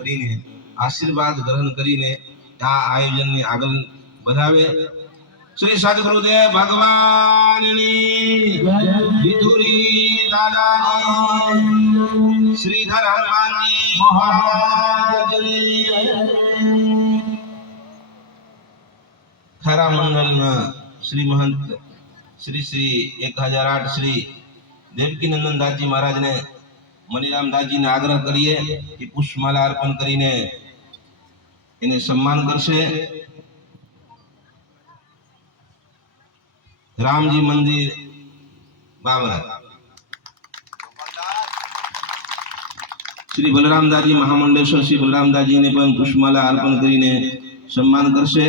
કરીને આશીર્વાદ ગ્રહણ કરીને આ આયોજનને આગળ વધાવે। श्री सद्गुरुदेव भगवाननी विधुरी दादानी श्रीधर हनुमान जी महाराजनी खरा मंगल श्री महंत श्री श्री 1008 श्री देवकी नंदन दासजी महाराज ने मणिराम दासजी ने आग्रह करिए कि पुष्पमाला अर्पण करीने इन्हें सम्मान करशे। रामजी मंदिर बाबरा श्री बलरामदास जी महामंडेश्वर श्री बलरामदास जी ने पण पुष्पमाला अर्पण करीने सम्मान करशे।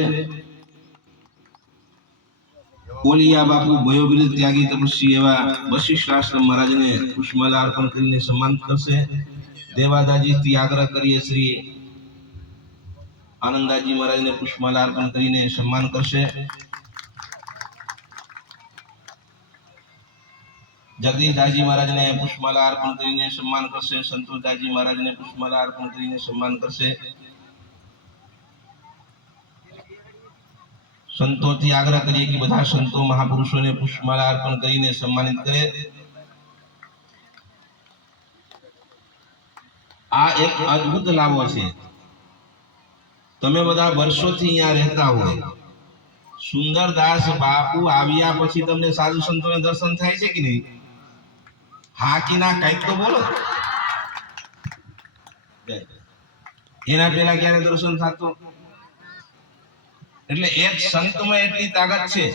ओलिया बापू भयोबिल त्यागी तपस्वी एवा वशिष्ठ आश्रम महाराज ने पुष्पमाला अर्पण करीने सम्मान करशे। देवादाजी थी आग्रह करिए श्री आनंदाजी महाराज ने पुष्पमाला अर्पण करीने सम्मान करशे। जगदीश दासजी महाराज ने पुष्पमाला अर्पण करीने सम्मान करशे। संतोष दासजी महाराज ने पुष्पमाला अर्पण करीने सम्मान करशे। संतों थी आग्रह करिए कि बधा संतों महापुरुषों ने पुष्पमाला अर्पण करीने सम्मानित करे। आ एक अद्भुत लाभो छे। तमे बधा वर्षोथी अहींया रहता होय, सुंदरदास बापू आव्या पछी तमने साधु संतों ने दर्शन थाय छे कि नहीं? हाँ कि ना कई तो बोलो। एना पेला क्यारे दर्शन थातो? એટલે એક સંતમાં એટલી તાકાત છે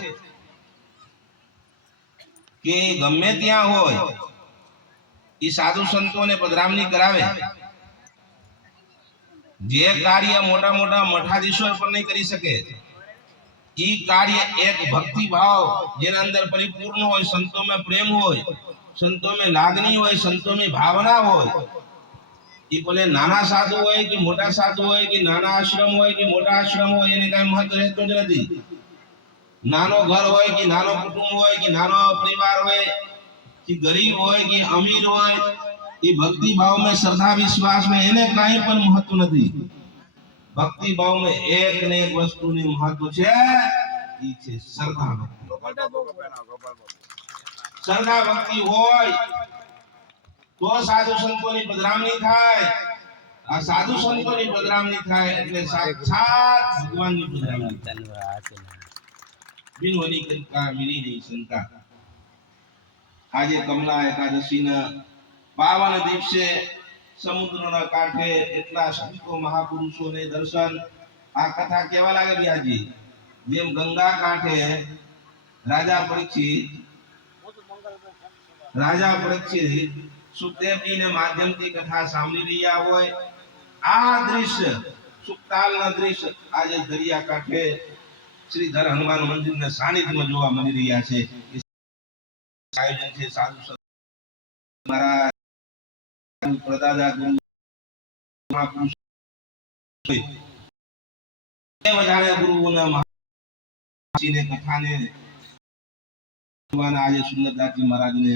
કે ગમે ત્યાં હોય ઈ સાધુ સંતોને પધરામણી કરાવે। જે કાર્ય મોટા મોટા મઠાધીશો પણ નહીં કરી શકે ઈ કાર્ય એક ભક્તિ ભાવ જેના અંદર પરિપૂર્ણ હોય, સંતો में प्रेम હોય, संतों में लागनी होय, संतों में भावना होय। ई बोले नाना साधु होय कि मोटा साधु होय कि नाना आश्रम होय कि मोटा आश्रम होय एने काई महत्व रहतो ज नथी। नानो घर होय कि नानो कुटुंब होय कि नानो परिवार होय कि गरीब होय कि अमीर होय, ई भक्ति भाव में श्रद्धा विश्वास में एने काई पण महत्व नथी। भक्ति भाव में एक ने एक वस्तु नी महत्व छे, ई छे श्रद्धा। श्रद्धा भक्ति होय तो साधु संतोनी पधरामणी थाय। आ साधु संतोनी पधरामणी थाय એટલે સાક્ષાત ભગવાનની પધરામણી। બિનવની કંકા મિલી નહીં શંકા। આજે કમલા એકાદશીના પાવન દિવસે સમુદ્રના કાંઠે એટલા સંતો મહાપુરુષોને દર્શન। આ કથા કેવા લાગે બિયાજી? જેમ ગંગા કાંઠે રાજા પરીક્ષિત सुखदेव जी ने माध्यम थी कथा सामनी लिया होय। आ दृश्य सुखताल ना दृश्य आज दरिया कांठे श्रीधर हनुमान मंदिर ने सानिध्य में जोवा मळी रह्या छे। आयोजन छे साधु संत महाराज प्रदादा गुरु महापुरुष वजारे गुरुओना महाराज ने कथा ने आज सुंदरदास जी महाराज ने